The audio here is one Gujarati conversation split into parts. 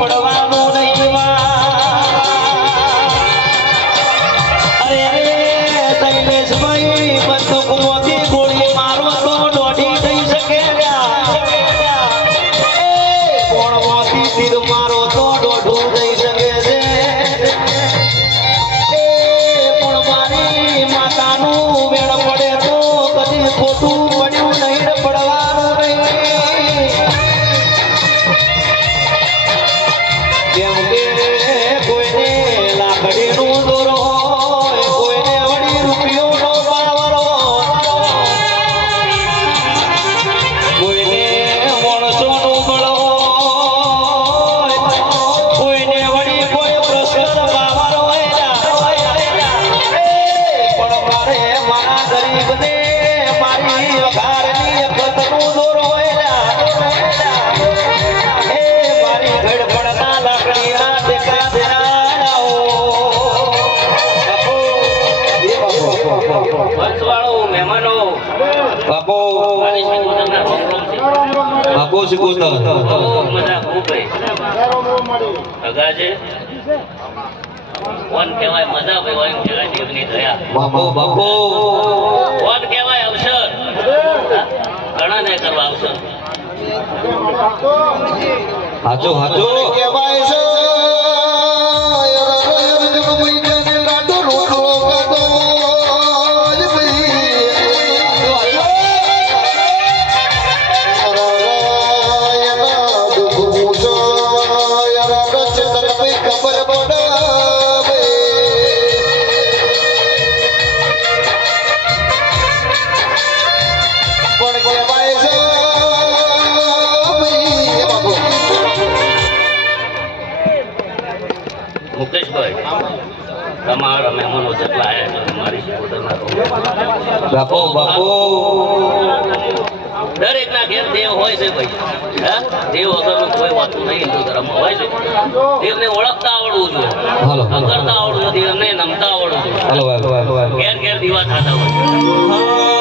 પડ્યું ખૂબ છે? કોણ કહેવાય મજા ભાઈ કોણ કહેવાય દેવની દયા. બાપો બાપો. કોણ કહેવાય અવસર? ઘણા ને કરવા અવસર. હાચો હાચો. કહેવાય બાપો બાપો. દરેક ના ઘેર દેવ હોય છે ભાઈ. હા? દેવ વગરનું કોઈ વાત નહીં હિન્દુ ધર્મ હોય છે. દેવને ઓળખતા આવડવું જોઈએ. હાલો કરતા આવડવું જોઈએ દેવને નમતા આવડવું જોઈએ. હાલો ઘેર ઘેર દીવા થતા હોય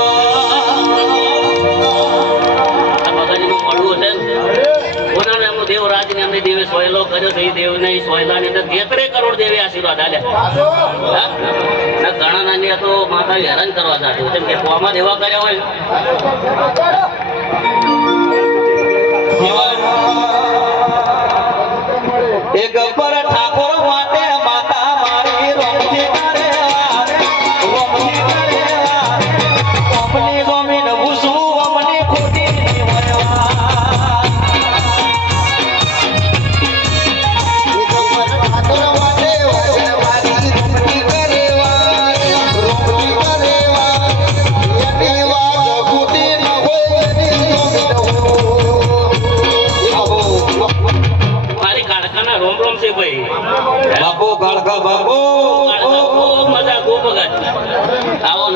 કર્યો છે એ દેવને સોયલાની અંદર તેત્રે કરોડ દેવે આશીર્વાદ આલ્યા? ઘણા નાની તો માતા હેરાન કરવા જાતું. કેમ કે કોમાં દેવા કર્યા હોય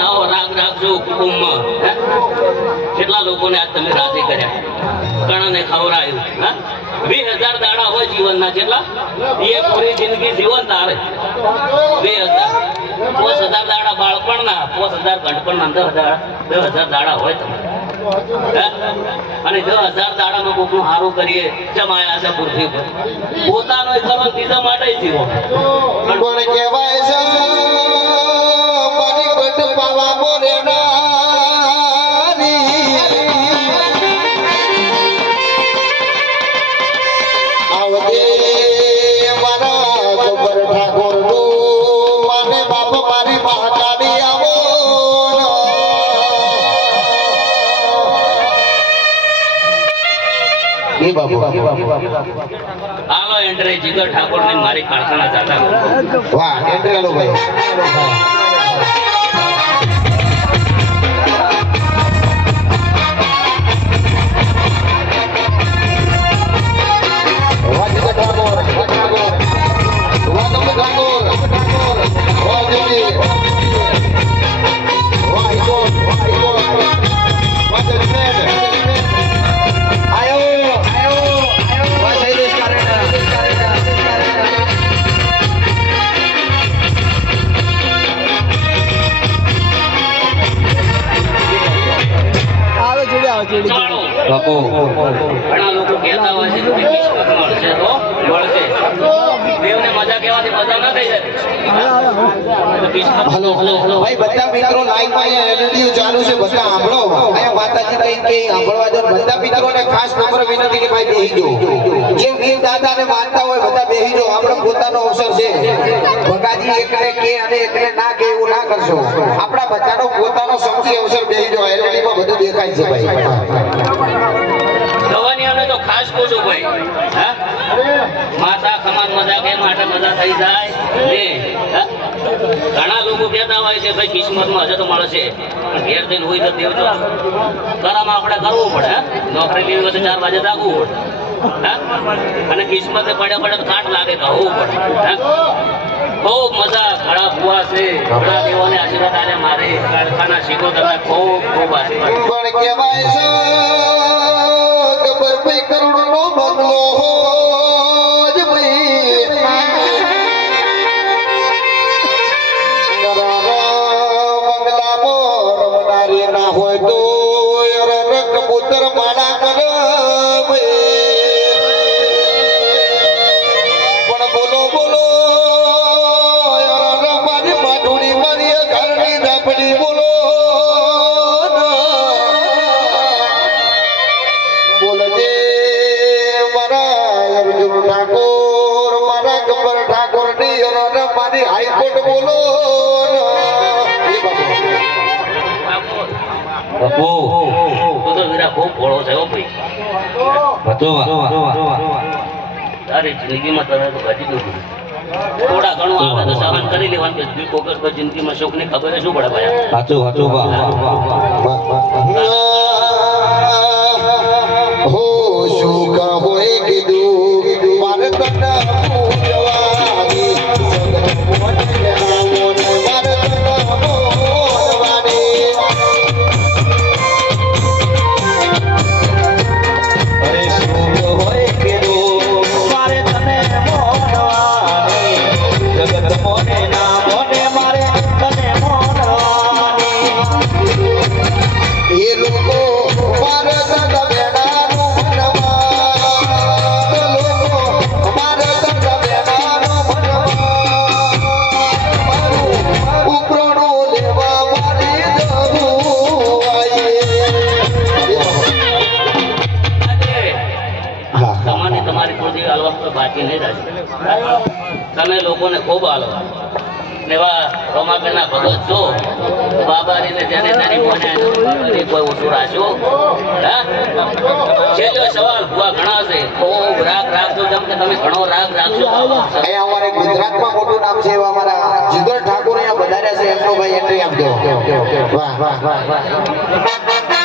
આવો રાગ રાખજો કુટુંબમાં કેટલા લોકોને આજ તમે રાજી કર્યા? ઘણાને ખવડાયું વીસ હજાર દાડા હોય જીવનના કેટલા એ પૂરી જિંદગી જીવન તારે બે હજાર, પોસ હજાર દાડા બાળપણના, પોસ હજાર ગઢપણના દસ હજાર દસ હજાર દાડા હોય તમારે. અને દસ હજાર દાડામાં કોકનું સારું કરીએ, જમાયા છે પૃથ્વી પર. પોતાનો એક બીજા માટે જીવો. કહેવાય બાપુ હાલો એન્ટ્રી જીગર ઠાકોરની મારી કારખાના ચાટા વાહ એન્ટ્રી આલો ભાઈ વાહ જીગર બાપુ. ઘણા લોકો કહેતા હોય છે કે કિસ્મત મળશે તો મળશે. દેવને મજા કહેવાથી મજા ના થઈ જાય. Hello hello hello. ભાઈ બધા મિત્રો લાઈવમાં એલઈડી ચાલુ છે. બધા સાંભળો. અહીંયા માતાજી કઈ કે સાંભળવા જો બધા મિત્રોને ખાસ નંબર વિનંતી કે ભાઈ બેહી જો જે વીર દાદાને માનતા હોય બધા બેહી જો આપણો પોતાનો અવસર છે. ભગાજી એકને કે અને એકને ના કે એવું ના કરશો. આપણા બધાનો પોતાનો સૌથી અવસર બેહી જો એલઈડી માં બધું દેખાય છે ભાઈ. ખાસ ભાઈ હા માતા સમાન મજા કે માટે મજા થઈ જાય ને? ઘણા લોકો કહેતા હોય છે, ભાઈ, કિસ્મતમાં હશે તો મળશે પણ ઘેર જઈને હોય તો દેવ કરમ આપણે કરવું પડે? નોકરી લેવી હોય તો ચાર વાગે જાગવું પડે? અને કિસ્મતે પડે પડે તો કાટ લાગે તો હોવું પડે? ખૂબ મજા, ઘણા ફુવા છે ઘણા દેવોને આશીર્વાદ આને મારે કારખાના શીખો તમે ખૂબ ખૂબ આશીર્વાદ Baba. બાપુ. તું તો વીરા ખૂબ ભોળો છે હો ભાઈ બચવા તારી જિંદગીમાં તને તો ઘટી દઉં થોડા ઘણું આવે તો સહન કરી લેવાનું કે કોકસ તો જિંદગીમાં શોખની ખબર શું પડે ભાઈ? સાચું સાચું તમે લોકોને ખૂબ આલો. એવા રોમાબેનના ભગત છો બાબારીને જેને તેની મોને કોઈ ઓછું રાખ્યો, હા? છેલ્લો સવાલ, ભૂવા ઘણા છે. ખૂબ રાગ રાખજો, જેમ કે તમે ઘણો રાગ રાખજો અહીંયા અમારે ગુજરાતમાં મોટું નામ છે, એવા અમારા જીગર ઠાકોર અહીંયા વધાર્યા છે. એમનો ભાઈ એન્ટ્રી આપજો. વાહ વાહ વાહ વાહ.